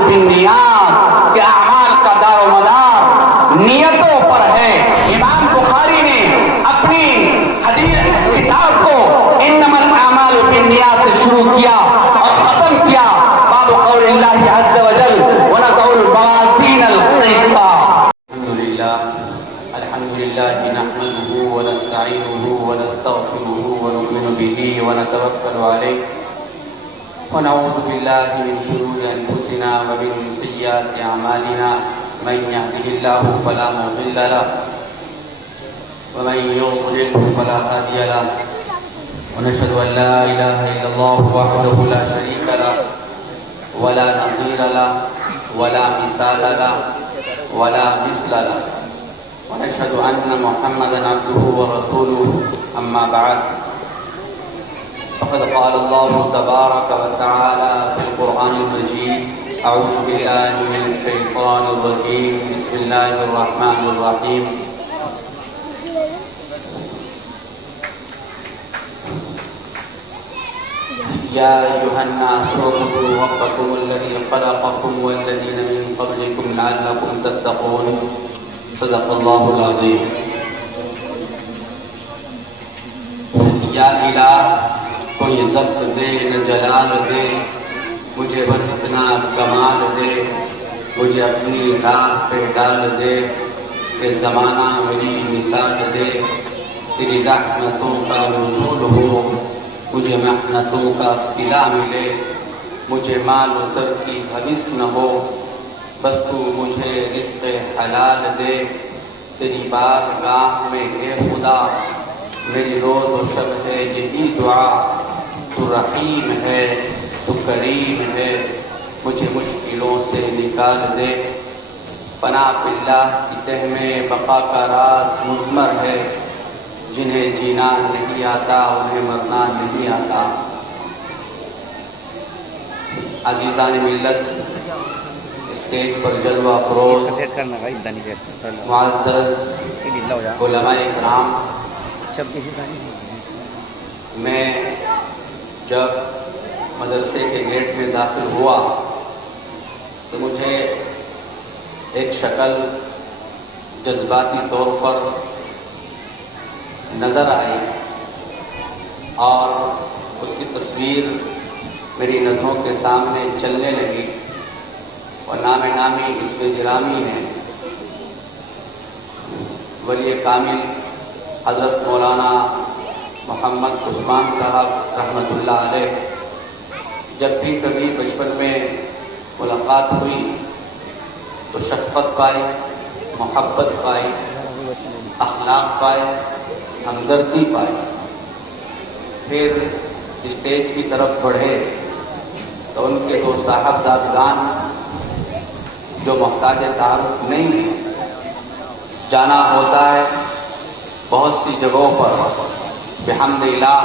بالنیات کہ اعمال کا دار و مدار نیتوں پر ہے۔ امام بخاری نے اپنی حدیث کتاب کو انما الاعمال بالنیات سے شروع کیا اور ختم کیا باب قول اللہ عز وجل ونضع الموازین القسط۔ الحمد لله نحمده ونستعينه ونستغفره ونؤمن به ونتوكل عليه ونعوذ بالله من شرور أنفسنا ومن سيئات أعمالنا من يهده الله فلا مضل له ومن يضلل فلا هادي له ونشهد أن لا إله إلا الله وحده لا شريك له ولا نظير له ولا مثال له ولا مثل له ونشهد أن محمدا عبده ورسوله أما بعد فقد قال الله تبارك وتعالى في القرآن المجيد أعوذ بالله من الشيطان الرجيم بسم الله الرحمن الرحيم يا أيها الناس اعبدوا ربكم الذي خلقكم والذين من قبلكم لعلكم تتقون صدق اللہ العظیم۔ یا الہ کوئی ضبط دے نہ جلال دے، مجھے بس اتنا کمال دے، مجھے اپنی راہ پہ ڈال دے کہ زمانہ میری مثال دے، تیری رحمتوں کا نزول ہو، مجھے محنتوں کا صلہ ملے، مجھے مال و زر کی حوث نہ ہو، بس تو مجھے رزق حلال دے، تیری بارگاہ میں اے خدا میری روز و شب ہے یہی دعا، تو رحیم ہے تو کریم ہے، مجھے مشکلوں سے نکال دے۔ فنا فی اللہ کی تہ میں بقا کا راز مضمر ہے، جنہیں جینا نہیں آتا انہیں مرنا نہیں آتا۔ عزیزان ملت، اسٹیج پر جلوہ افروز معزز علماء اکرام، میں جب مدرسے کے گیٹ میں داخل ہوا تو مجھے ایک شکل جذباتی طور پر نظر آئی اور اس کی تصویر میری نظروں کے سامنے چلنے لگی، اور نام نامی اس میں گرامی ہیں ولی کامل حضرت مولانا محمد عثمان صاحب رحمۃ اللہ علیہ۔ جب بھی کبھی بچپن میں ملاقات ہوئی تو شفقت پائی، محبت پائی، اخلاق پائے، ہمدردی پائی۔ پھر اسٹیج کی طرف بڑھے تو ان کے دو صاحبزادگان جو محتاج تعارف نہیں ہیں، جانا ہوتا ہے بہت سی جگہوں پر، بحمد الہ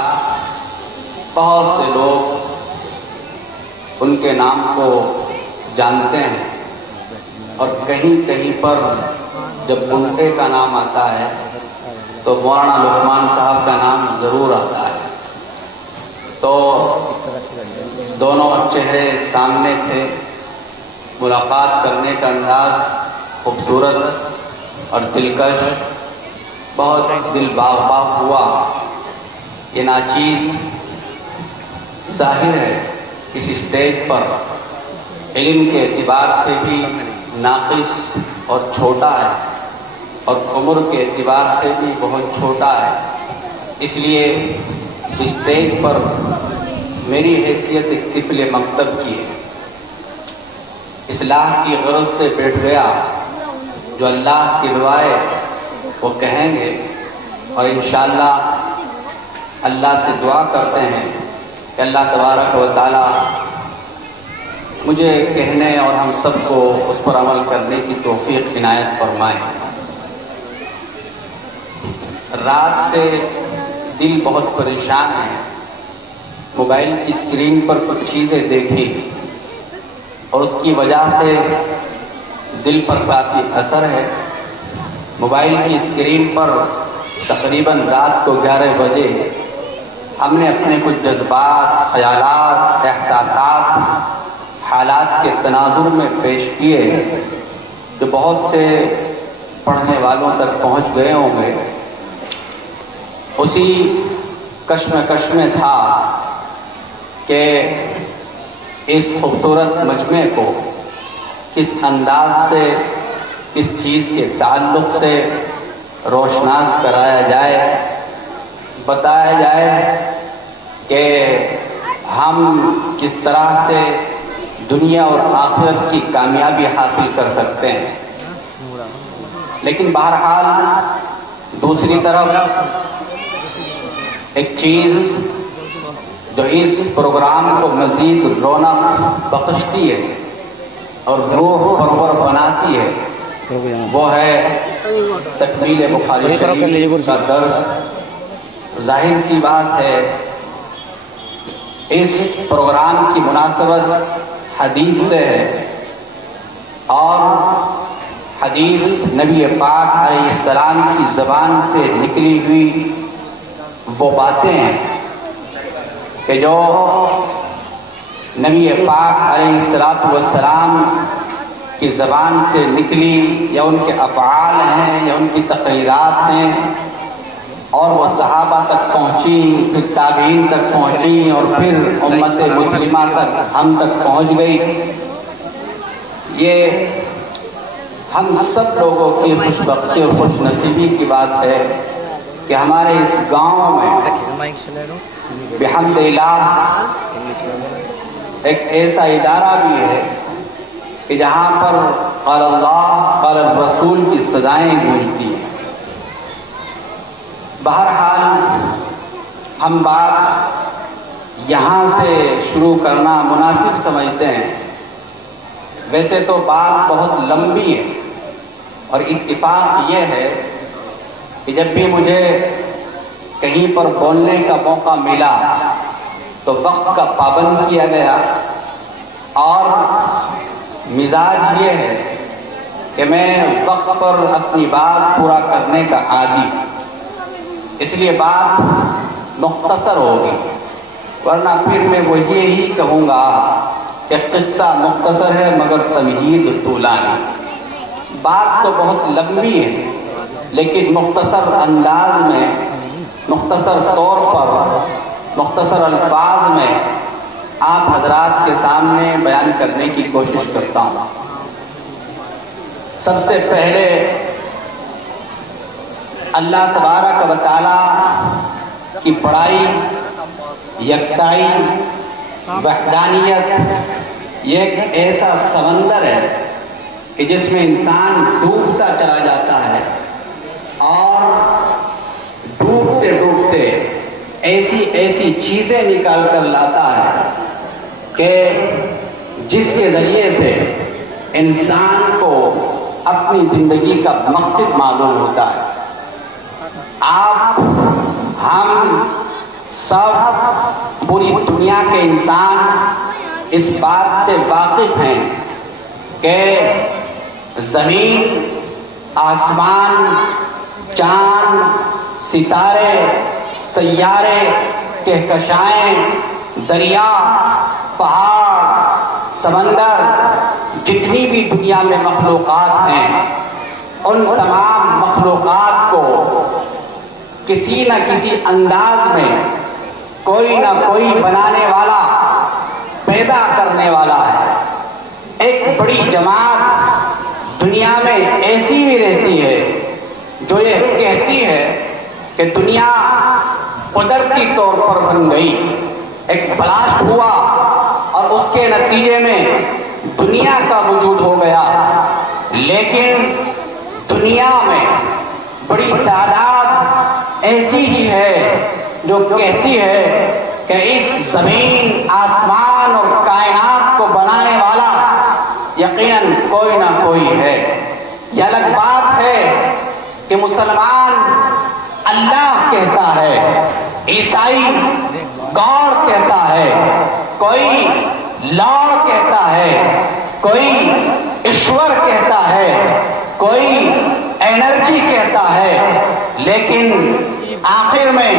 بہت سے لوگ ان کے نام کو جانتے ہیں، اور کہیں کہیں پر جب منٹے کا نام آتا ہے تو مولانا لقمان صاحب کا نام ضرور آتا ہے۔ تو دونوں چہرے سامنے تھے، ملاقات کرنے کا انداز خوبصورت اور دلکش، بہت دل باغ باغ ہوا۔ یہ ناچیز ظاہر ہے اس اسٹیج پر علم کے اعتبار سے بھی ناقص اور چھوٹا ہے، اور عمر کے اعتبار سے بھی بہت چھوٹا ہے، اس لیے اسٹیج پر میری حیثیت ایک طفل مکتب کی ہے۔ اصلاح کی غرض سے بیٹھ گیا، جو اللہ کی دعائے وہ کہیں گے، اور انشاءاللہ اللہ سے دعا کرتے ہیں کہ اللہ تبارک و تعالی مجھے کہنے اور ہم سب کو اس پر عمل کرنے کی توفیق عنایت فرمائے۔ رات سے دل بہت پریشان ہے، موبائل کی اسکرین پر کچھ چیزیں دیکھی اور اس کی وجہ سے دل پر کافی اثر ہے۔ موبائل کی اسکرین پر تقریباً رات کو 11 بجے ہم نے اپنے کچھ جذبات، خیالات، احساسات حالات کے تناظر میں پیش کیے جو بہت سے پڑھنے والوں تک پہنچ گئے ہوں گے، اسی کشمکش میں تھا کہ اس خوبصورت مجمع کو کس انداز سے، کس چیز کے تعلق سے روشناس کرایا جائے، بتایا جائے کہ ہم کس طرح سے دنیا اور آخرت کی کامیابی حاصل کر سکتے ہیں۔ لیکن بہرحال دوسری طرف ایک چیز جو اس پروگرام کو مزید رونق بخشتی ہے اور روح پرور بناتی ہے وہ ہے تکمیل بخاری شریف کا درس۔ ظاہر سی بات ہے اس پروگرام کی مناسبت حدیث سے ہے، اور حدیث نبی پاک علیہ السلام کی زبان سے نکلی ہوئی وہ باتیں ہیں کہ جو نبی پاک علیہ السلام کی زبان سے نکلی، یا ان کے افعال ہیں یا ان کی تقریرات ہیں، اور وہ صحابہ تک پہنچی، پھر تابعین تک پہنچی، اور پھر امت مسلمہ تک، ہم تک پہنچ گئی۔ یہ ہم سب لوگوں کی خوش بختی اور خوش نصیبی کی بات ہے کہ ہمارے اس گاؤں میں بحمد الہ ایک ایسا ادارہ بھی ہے کہ جہاں پر قال اللہ قال الرسول کی صدائیں گونجتی ہیں۔ بہرحال ہم بات یہاں سے شروع کرنا مناسب سمجھتے ہیں۔ ویسے تو بات بہت لمبی ہے، اور اتفاق یہ ہے کہ جب بھی مجھے کہیں پر بولنے کا موقع ملا تو وقت کا پابند کیا گیا، اور مزاج یہ ہے کہ میں وقت پر اپنی بات پورا کرنے کا عادی، اس لیے بات مختصر ہوگی، ورنہ پھر میں وہ یہی کہوں گا کہ قصہ مختصر ہے مگر تمہید طولانی۔ بات تو بہت لمبی ہے لیکن مختصر انداز میں، مختصر طور پر، مختصر الفاظ میں آپ حضرات کے سامنے بیان کرنے کی کوشش کرتا ہوں۔ سب سے پہلے اللہ تبارک و تعالی کی بڑائی، یکتائی، وحدانیت یہ ایک ایسا سمندر ہے کہ جس میں انسان ڈوبتا چلا جاتا ہے، اور ڈوبتے ڈوبتے ایسی ایسی چیزیں نکال کر لاتا ہے کہ جس کے ذریعے سے انسان کو اپنی زندگی کا مقصد معلوم ہوتا ہے۔ آپ، ہم سب، پوری دنیا کے انسان اس بات سے واقف ہیں کہ زمین، آسمان، چاند، ستارے، سیارے، کہکشائیں، دریا، پہاڑ، سمندر، جتنی بھی دنیا میں مخلوقات ہیں، ان تمام مخلوقات کو کسی نہ کسی انداز میں کوئی نہ کوئی بنانے والا، پیدا کرنے والا ہے۔ ایک بڑی جماعت دنیا میں ایسی بھی رہتی ہے جو یہ کہتی ہے کہ دنیا قدرتی طور پر بن گئی، ایک بلاسٹ ہوا اور اس کے نتیجے میں دنیا کا وجود ہو گیا۔ لیکن دنیا میں بڑی تعداد ایسی ہی ہے جو کہتی ہے کہ اس زمین، آسمان اور کائنات کو بنانے والا یقیناً کوئی نہ کوئی ہے۔ یہ الگ بات ہے کہ مسلمان اللہ کہتا ہے، عیسائی گاڈ کہتا ہے، کوئی لارڈ کہتا ہے، کوئی ایشور کہتا ہے، کوئی انرجی کہتا ہے، لیکن آخر میں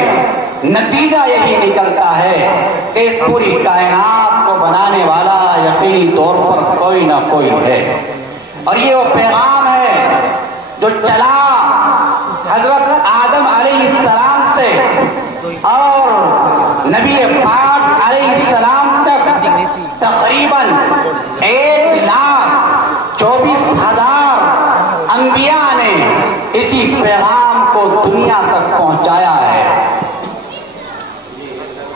نتیجہ یہی نکلتا ہے کہ اس پوری کائنات کو بنانے والا یقینی طور پر کوئی نہ کوئی ہے، اور یہ وہ پیغام ہے جو چلا حضرت آدم علیہ السلام سے اور نبی پاک علیہ السلام تک تقریباً 1,24,000 انبیاء نے اسی پیغام کو دنیا تک پہنچایا ہے۔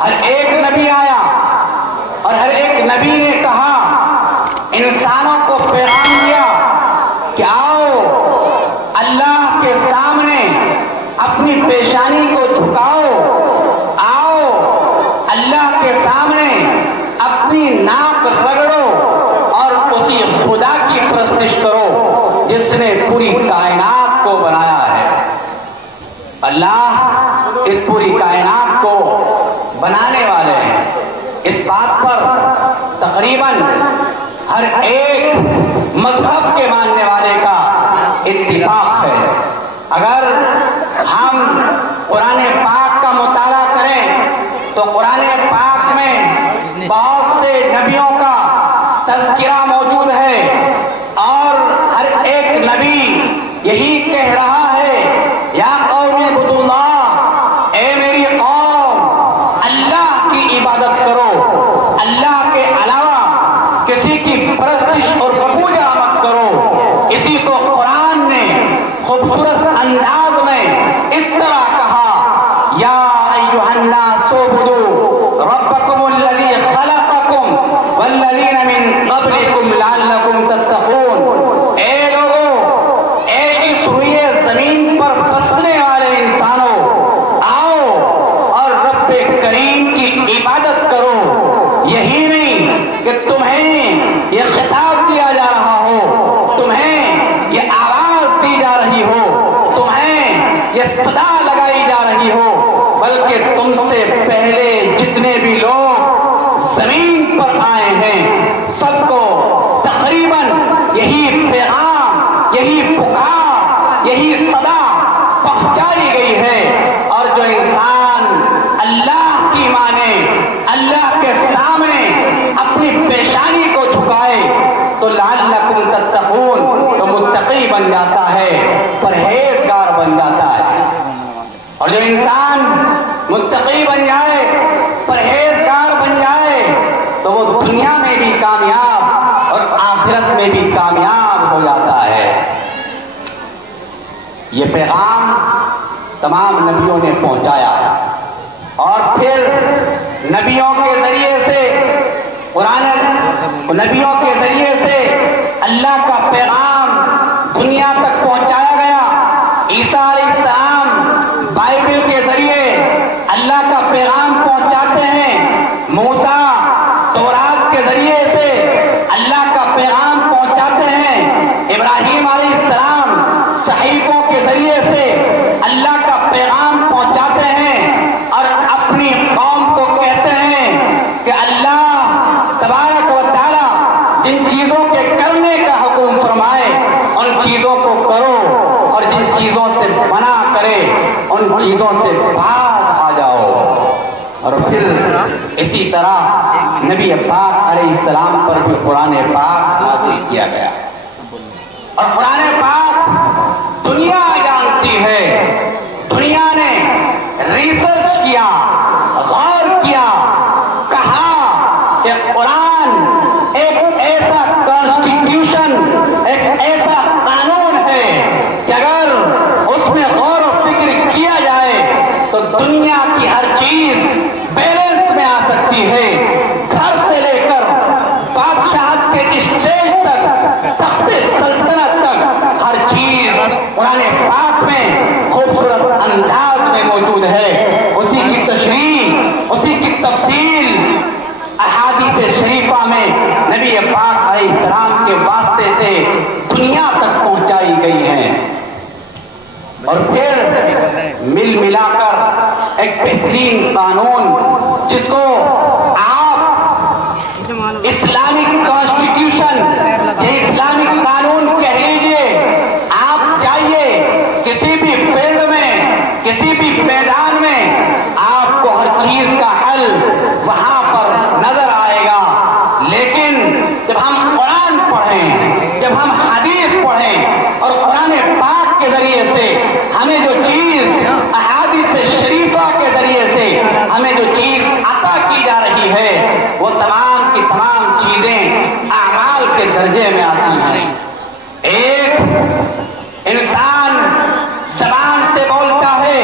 ہر ایک نبی آیا اور ہر ایک نبی نے کہا، انسانوں کو پیغام دیا کہ آؤ اللہ کے سامنے اپنی پیشانی کو جھکاؤ، آؤ اللہ کے سامنے اپنی ناک رگڑو اور اسی خدا کی پرستش کرو جس نے پوری کائنات کو بنایا ہے۔ اللہ اس پوری کائنات کو بنانے والے ہیں، اس بات پر تقریباً ہر ایک مذہب کے ماننے والے کا اتفاق ہے۔ اگر ہم قرآن پاک کا مطالعہ کریں تو قرآن پاک میں بہت سے نبیوں کا تذکرہ موجود ہے، اور ہر ایک نبی یہی کہہ رہا ہے، یا قوم اعبدوا اللہ، اے میری قوم اللہ کی عبادت کرو، اللہ کے علاوہ کسی کی پرستش اور پوجا مت کرو۔ اسی کو قرآن نے خوبصورت انداز میں اس طرح کہا، یا ایھا الناس اعبدوا ربکم الذی خلقکم والذین من قبلکم لعلکم تتقون۔ اے لوگوں، اے اس روئے زمین پر بسنے والے انسانوں، آؤ اور رب کریم کی عبادت کرو۔ یہی نہیں کہ تمہیں یہ خطاب دیا جا رہا ہو، تمہیں یہ آواز دی جا رہی ہو، تمہیں یہ صدا لگائی جا رہی ہو، بلکہ تم سے پہلے جتنے بھی لوگ زمین پر آئے ہیں سب کو تقریباً یہی پیغام، یہی پکار، یہی صدا پہنچائی گئی ہے۔ اور جو انسان اللہ کی مانے، اللہ کے سامنے اپنی پیشانی کو جھکائے تو لعلکم تتقون، تو متقی بن جاتا ہے، پرہیزگار بن جاتا ہے۔ اور جو انسان متقی بن جائے، پرہیزگار بن جائے، تو وہ دنیا میں بھی کامیاب اور آخرت میں بھی کامیاب ہو جاتا ہے۔ یہ پیغام تمام نبیوں نے پہنچایا، اور پھر نبیوں کے ذریعے سے نبیوں کے ذریعے سے اللہ کا پیغام دنیا تک پہنچایا گیا۔ عیسیٰ علیہ السلام بائبل کے ذریعے اللہ کا پیغام پہنچاتے ہیں، موسیٰ تورات کے ذریعے سے اللہ کا پیغام پہنچاتے ہیں، ابراہیم علیہ السلام صحیفوں کے ذریعے سے اللہ کا پیغام پہنچاتے ہیں، اور اپنی قوم کو کہتے ہیں کہ اللہ تبارک و تعالی جن چیزوں کے کرنے کا حکم فرمائے ان چیزوں کو کرو، اور جن چیزوں سے منع کرے ان چیزوں سے باز آ جاؤ۔ اور پھر اسی طرح نبی پاک علیہ السلام پر بھی قرآن پاک نازل کیا گیا، اور قرآن پاک دنیا جانتی ہے، دنیا نے ریسرچ کیا، غور کیا، کہا کہ قرآن ایک ایسا کانسٹیٹیوشن، ایک ایسا قانون ہے کہ اگر اس میں غور و فکر کیا جائے تو دنیا کی ہر چیز بیلنس میں آ سکتی ہے، گھر سے لے کر بادشاہت کے اسٹیج تک، سخت سلطنت تک، ہر چیز قرآن پاک میں خوبصورت انداز میں موجود ہے۔ اسی کی تشریح، اسی کی تفصیل احادیث شریفہ میں نبی پاک علیہ السلام کے واسطے سے دنیا تک پہنچائی گئی ہیں۔ اور پھر مل ملا کر ایک بہترین قانون جس کو آپ اسلامک کانسٹیٹیوشن یا اسلامک قانون کہہ لیجئے، آپ جائیے کسی بھی فیلڈ میں، کسی بھی میدان میں، آپ کو ہر چیز کا حل وہاں پر نظر آئے گا۔ درجے میں آتی ہیں۔ ایک انسان زبان سے بولتا ہے،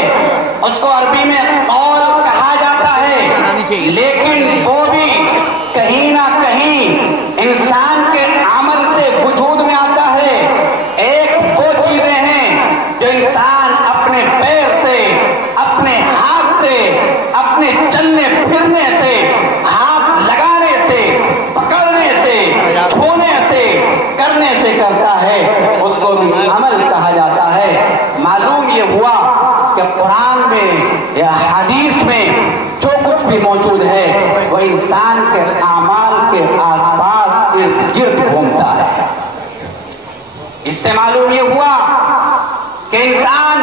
اس کو عربی میں قول کہا جاتا ہے، لیکن وہ بھی کہیں نہ کہیں انسان کے عمل سے وجود میں آتا ہے۔ ایک وہ چیزیں ہیں جو انسان اپنے پیر سے، اپنے ہاتھ سے، اپنے چلنے پھرنے سے، ہاتھ لگانے سے، پکڑنے سے، چھونے سے، کرنے سے کرتا ہے، اس کو بھی عمل کہا جاتا ہے۔ معلوم یہ ہوا کہ قرآن میں یا حدیث میں جو کچھ بھی موجود ہے وہ انسان کے اعمال کے آس پاس ارد گرد گھومتا ہے۔ اس سے معلوم یہ ہوا کہ انسان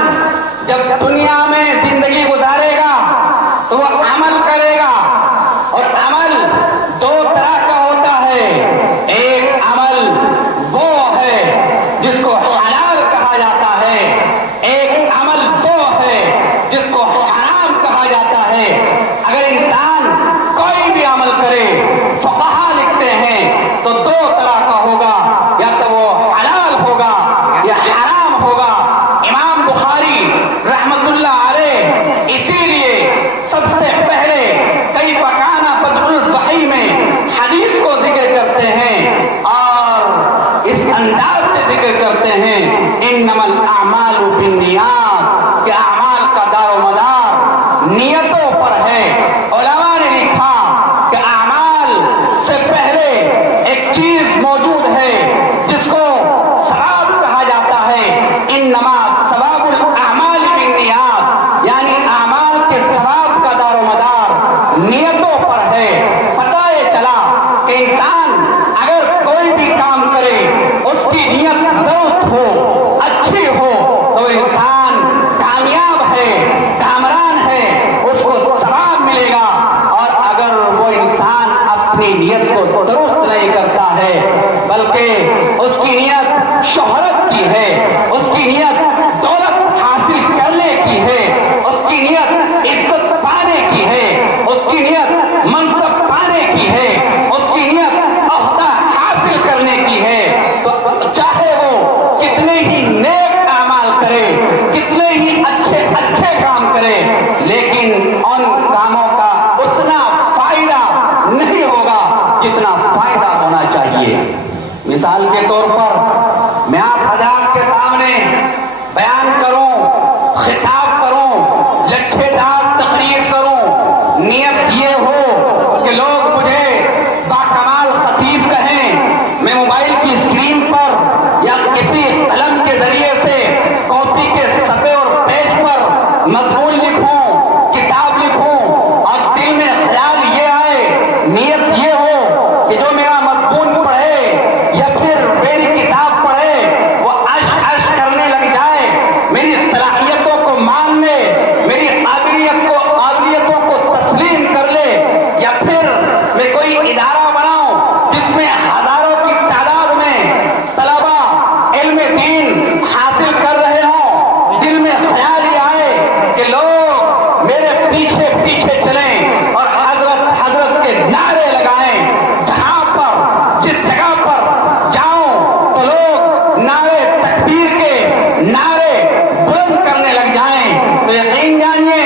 جب دنیا میں زندگی گزارے گا تو وہ عمل کرے گا، اور عمل دو طرح کا ہوتا ہے۔ ایک عمل وہ ہے جس کو حلال کہا جاتا ہے، ایک عمل وہ ہے جس کو حرام کہا جاتا ہے۔ اگر انسان کوئی بھی عمل کرے، فقہا لکھتے ہیں، تو دو طرح کا ہوگا، یا تو وہ حلال ہوگا یا حرام ہوگا۔ امام بخاری رحمت اللہ علیہ اسی لیے سب سے پہلے کیف کان بدء الوحی میں حدیث کو ذکر کرتے ہیں، اور اس انداز سے ذکر کرتے ہیں انما الاعمال بالنیات، کہ اعمال کا دار و مدار نیتوں پر ہے۔ علماء نے لکھا کہ اعمال سے پہلے ایک چیز موجود ہے جس کو ثواب کہا جاتا ہے۔ انما ثواب الاعمال بالنیات، یعنی اعمال کے ثواب کا دار و مدار نیتوں پر ہے۔ پتہ یہ چلا کہ انسان اگر کوئی بھی کام کرے، اس کی نیت درست ہو، اچھی ہو، تو انسان کامیاب ہے، کامران ہے، اس کو ثواب ملے گا۔ اور اگر وہ انسان اپنی نیت کو درست نہیں کرتا ہے، بلکہ اس کی نیت شہرت کی ہے، اس کی نیت دولت حاصل کرنے کی ہے، اس کی نیت عزت پانے کی ہے، اس کی نیت منصب پانے کی ہے، اس کی نیت عہدہ حاصل کرنے کی ہے، تو چاہے وہ کتنے ہی نیک اعمال کرے، کتنے ہی اچھے کام کرے، لیکن ان کاموں کا اتنا فائدہ نہیں ہوگا جتنا فائدہ ہونا چاہیے۔ مثال کے طور پر میں آپ حضرات کے سامنے بیان کروں، خطاب کروں، لچھے دار تقریر کروں، نیت یہ ہو کہ لوگ مجھے باکمال خطیب کہیں، میں موبائل کی اسکرین پر یا کسی قلم کے ذریعے سے کاپی کے صفحے اور پیج پر مضمون لکھوں، کتاب لکھوں، اور دل میں خیال یہ آئے، نیت یہ ہو کہ جو میرا مضمون پڑھے یا پھر میری کتاب پڑھے وہ عش کرنے لگ جائے، میری صلاحیتوں کو مان لے، میری قابلیتوں کو تسلیم کر لے، یا پھر میں کوئی ادارہ بناؤں جس میں ہزاروں کی تعداد میں طلبہ علم دین حاصل کر رہے ہوں، دل میں خیال یہ آئے کہ لوگ میرے پیچھے پیچھے چلیں اور حضرت کے نعرے لگائیں، جہاں پر جس جگہ پر جاؤں تو لوگ نعرے تکبیر کے نعرے بلند کرنے لگ جائیں، تو یقین جانیے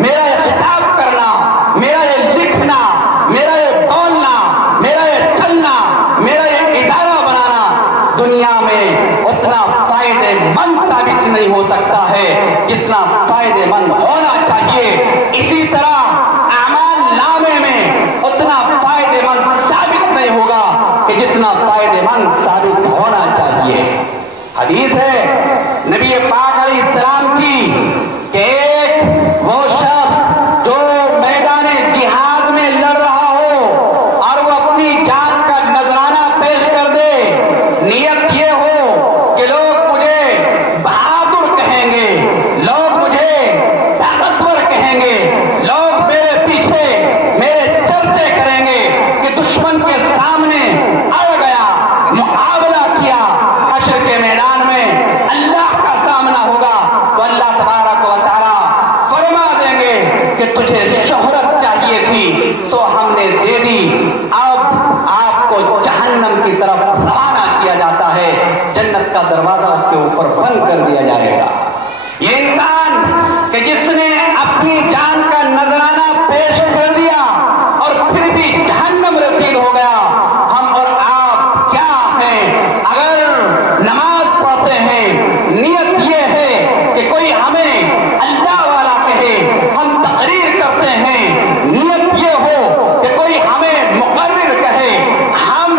میرا یہ خطاب کرنا، میرا یہ لکھنا، میرا یہ بولنا، میرا یہ چلنا، میرا یہ ادارہ بنانا دنیا میں اتنا فائدے مند ثابت نہیں ہو سکتا ہے جتنا فائدے مند ہونا چاہیے۔ اسی طرح اعمال نامے میں اتنا فائدے مند ثابت نہیں ہوگا کہ جتنا فائدے مند ثابت ہونا چاہیے۔ حدیث ہے نبی پاک علیہ السلام کی کہ ایک وہ شخص جو میدان جہاد میں لڑ رہا ہو اور وہ اپنی جان کا نذرانہ پیش کر دے، نیت یہ ہو کہ لوگ مجھے بہادر کہیں گے، لوگ مجھے طاقتور کہیں گے، لوگ میرے پیچھے میرے چرچے کریں گے کہ دشمن کے سامنے اڑ گیا، مقابلہ کیا، حشر کے میدان میں اللہ کا سامنا ہوگا تو اللہ تبارک و تعالی فرما دیں گے کہ تجھے شہرت چاہیے تھی سو ہم نے دے دی، اب آپ کو جہنم کی طرف روانہ ہے جنت کا دروازہ اس کے اوپر بند کر دیا جائے گا۔ یہ انسان کہ جس نے اپنی جان کا نذرانہ پیش کر دیا اور پھر بھی جہنم رسید ہو گیا، ہم اور آپ کیا ہیں؟ اگر نماز پڑھتے ہیں نیت یہ ہے کہ کوئی ہمیں اللہ والا کہے، ہم تقریر کرتے ہیں نیت یہ ہو کہ کوئی ہمیں مقرر کہے، ہم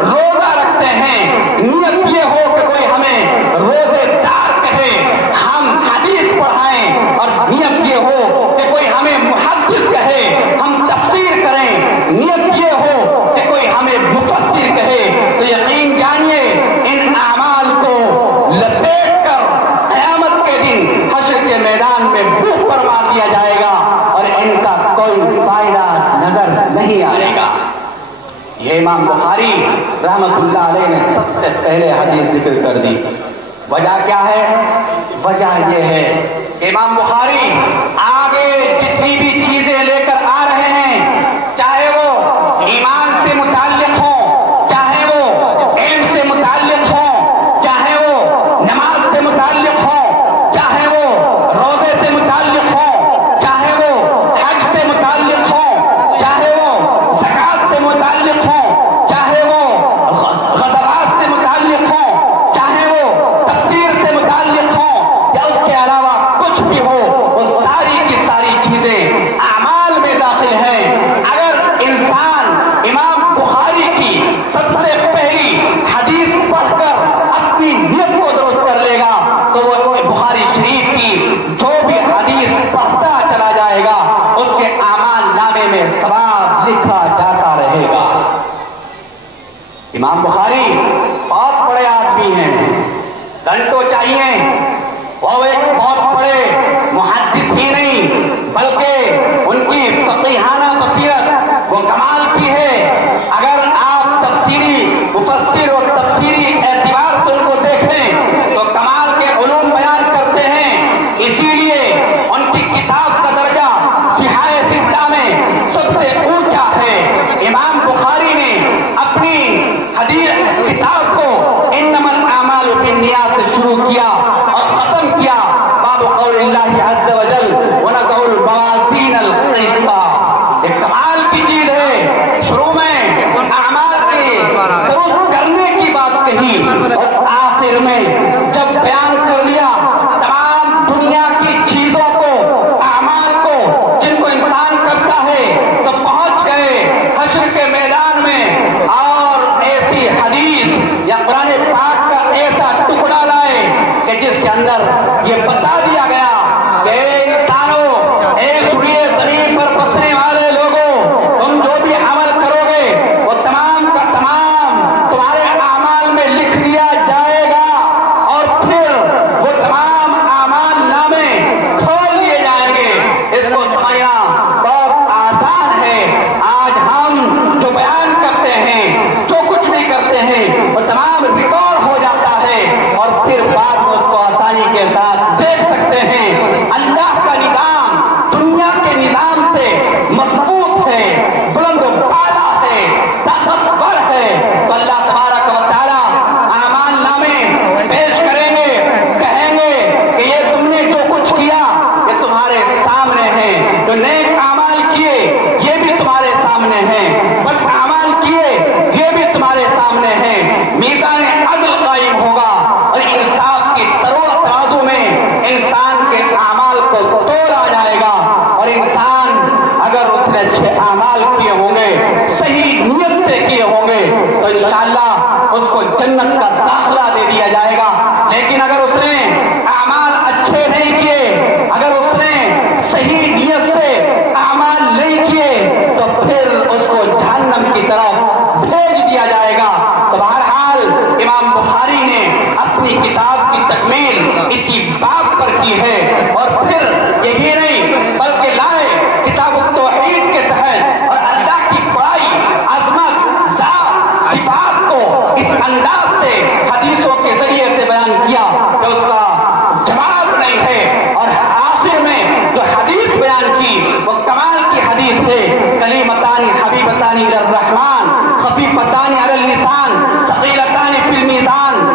روزہ رکھتے ہیں نیت یہ ہو کہ کوئی ہمیں روزے دار کہے، ہم حدیث پڑھائیں اور نیت یہ ہو کہ کوئی ہمیں محدث کہے، ہم تفسیر کریں نیت یہ ہو کہ کوئی ہمیں مفسر کہے، تو یقین جانیے ان اعمال کو لپیٹ کر قیامت کے دن حشر کے میدان میں منہ پر مار دیا جائے گا اور ان کا کوئی فائدہ نظر نہیں آئے گا۔ یہ امام بخاری رحمت اللہ علیہ نے سب سے پہلے حدیث ذکر کر دی۔ وجہ کیا ہے؟ وجہ یہ ہے کہ امام بخاری آگے جتنی بھی چیزیں لے کر آ رہے ہیں، چاہے وہ ایمان سے متعلق ہوں، چاہے وہ علم سے متعلق ہوں، چاہے وہ نماز سے متعلق ہوں، چاہے وہ روزے سے متعلق ہوں، چاہے وہ حج سے متعلق ہوں، چاہے وہ زکوٰۃ سے متعلق ہوں، چاہے وہ غزوات سے متعلق ہوں، چاہے وہ تفسیر سے متعلق ہوں یا اس کے علاوہ کچھ بھی ہو، وہ ساری کی ساری چیزیں اعمال میں داخل ہیں۔ اگر انسان امام بخاری کی سب سے پہلی حدیث پڑھ کر اپنی نیت کو درست کر لے گا تو وہ بخاری شریف کی جو بھی حدیث پڑھتا چلا جائے گا اس کے اعمال نامے میں ثواب لکھا جاتا رہے گا۔ امام بخاری بہت بڑے آدمی ہیں، گھنٹوں چاہیے، وہ ایک بہت بڑے محدث ہی نہیں بلکہ ان کی فقیہانہ بصیرت وہ کمال کی ہے۔ اگر آپ تفسیری مفسر اور تفسیری اعتبار سے ان کو دیکھیں تو کمال کے علوم بیان کرتے ہیں، اسی لیے ان کی کتاب کا درجہ صحاح ستہ میں سب سے اونچا ہے۔ امام بخاری نے اپنی حدیث کتاب کو انما الاعمال بالنیات سے شروع کیا اور ختم کیا باب قول اللہ عز وجل ونضع الموازین القسط۔ ایک کمال کی چیز ہے، شروع میں اعمال کے درست کرنے کی بات کہی اور آخر میں جب بیان کر دیا تمام دنیا کی چیزوں کو، اعمال کو جن کو انسان کرتا ہے، تو پہنچ گئے حشر کے میدان میں اور ایسی حدیث یا قرآن پاک کا ایسا ٹکڑا لائے کہ جس کے اندر یہ بتا دیا گیا کہ اے انسانوں، اے سوئے زمین پر بسنے والے لوگوں، تم جو بھی عمل کرو گے وہ تمام کا تمام تمہارے اعمال میں لکھ دیا جائے گا اور پھر وہ تمام اعمال نامے کھول دیے جائیں گے۔ اس کو سمجھنا بہت آسان ہے۔ آج ہم جو بیان کرتے ہیں، جو کچھ بھی کرتے ہیں، وہ تمام ریکارڈ ہو جاتا ہے اور پھر بعد میں اس کو آسانی کے ساتھ دیکھ سکتے ہیں۔ اللہ کا نظام دنیا کے نظام سے مضبوط ہے، بلند و بالا ہے، طاقتور ہے۔ تو اللہ تبارک و تعالیٰ اعمال نامے پیش کریں گے، کہیں گے کہ یہ تم نے جو کچھ کیا یہ تمہارے سامنے ہے، جو نیک اعمال کیے یہ بھی تمہارے سامنے ہیں، بد اعمال کیے یہ بھی تمہارے سامنے ہیں۔ میزان عدل قائم ہوگا اور انصاف کی ترازو میں انسان کے اعمال کو تولا جائے گا، اور انسان اگر اس نے اچھے اعمال کیے ہوں گے، صحیح نیت سے کیے ہوں گے، تو انشاءاللہ اس کو جنت کا داخلہ دے دیا جائے گا۔ لیکن اگر اس نے اعمال اچھے نہیں کیے، اگر اس نے صحیح نیت سے اعمال نہیں کیے، تو پھر اس کو جہنم کی طرف بھیج دیا جائے گا۔ تو بہرحال امام بخاری نے اپنی کتاب کی تکمیل اسی باب پر کی ہے، اور پھر یہی نہیں بلکہ لائے کتاب التوحید کے تحت اور اللہ کی بڑائی، عظمت، ذات، صفات کو اس انداز سے حدیثوں کے ذریعے سے بیان کیا کہ اس کا جواب نہیں ہے۔ اور آخر میں جو حدیث بیان کی وہ کمال کی حدیث ہے، کلیمتان حبیبتان الی الرحمن خفیفتان علی اللسان ثقیلتان فی المیزان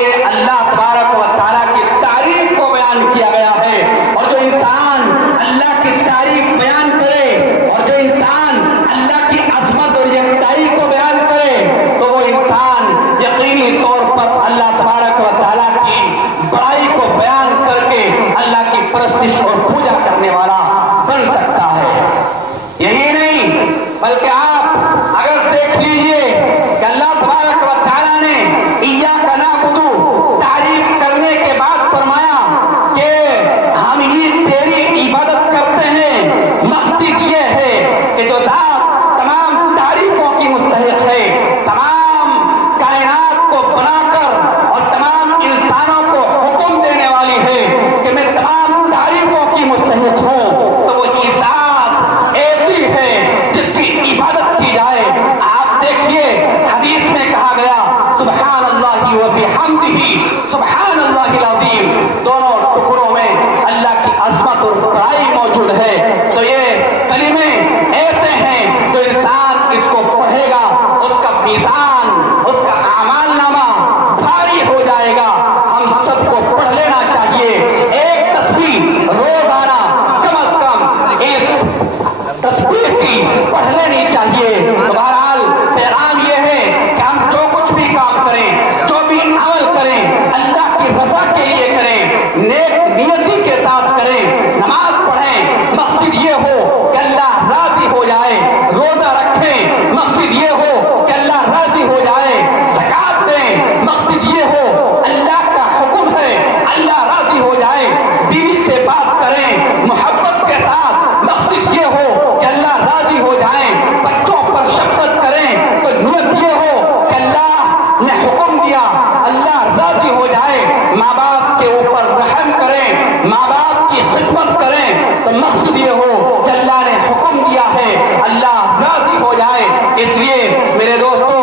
کہ اللہ تبارک و تعالیٰ کی تعریف کو بیان کیا گیا ہے، اور جو انسان اللہ کی تعریف بیان کرے اور جو انسان اللہ کی عظمت اور یکتائی کو بیان کرے تو وہ انسان یقینی طور پر اللہ تبارک و تعالیٰ کی بڑائی کو بیان کر کے اللہ کی پرستش اور پوجا کرنے والا بن سکتا ہے۔ یہی نہیں بلکہ آپ اگر دیکھ لیجئے کہ اللہ تبارک و تعالیٰ نے ایاک نعبد تعریف کرنے کے بعد فرمایا کہ ہم ہی تیری عبادت کرتے ہیں۔ مقصد یہ ہے کہ جو ذات تمام تعریفوں کی مستحق ہے، تمام کائنات کو بنا کر اور تمام انسانوں کو حکم دینے والی ہے کہ میں تمام تعریفوں کی مستحق ہوں، تو وہی ذات ایسی ہے جس کی عبادت کی جائے۔ آپ دیکھیے حدیث میں کہا گیا سبحان اللہ و بحمدہ سبحان اللہ العظیم، دونوں ٹکڑوں میں اللہ کی عظمت اور بڑائی موجود ہے۔ تو یہ کلمے ایسے ہیں جو انسان اس کو پڑھے گا اس کا میزان، اس کا اعمال نامہ بھاری ہو جائے گا۔ ہم سب کو پڑھ لینا چاہیے، ایک تسبیح روزانہ کم از کم اس تسبیح کی پڑھ لینی چاہیے۔ بہرحال پیغام یہ ہے کہ ہم جو کچھ بھی کام کریں، جو بھی عمل کریں، اللہ کی رضا کے لیے کریں، نیک نیتی کے ساتھ کریں، نماز پڑھیں، مقصد یہ ہو کہ اللہ راضی ہو جائے، روزہ رکھیں، مقصد یہ ہو کہ اللہ راضی ہو جائے، زکات دیں، مقصد یہ ہو اللہ کا حکم ہے اللہ راضی ہو جائے، بیوی سے بات کریں محبت کے ساتھ، مقصد یہ ہو کہ اللہ راضی ہو جائیں، بچوں پر شفقت کریں تو نیت یہ ہو کہ اللہ نے حکم دیا اللہ راضی ہو جائے، ماں باپ کے اوپر رحم کریں، ماں باپ کی خدمت کریں تو مقصد یہ ہو کہ اللہ نے حکم دیا ہے اللہ راضی ہو جائے۔ اس لیے میرے دوستوں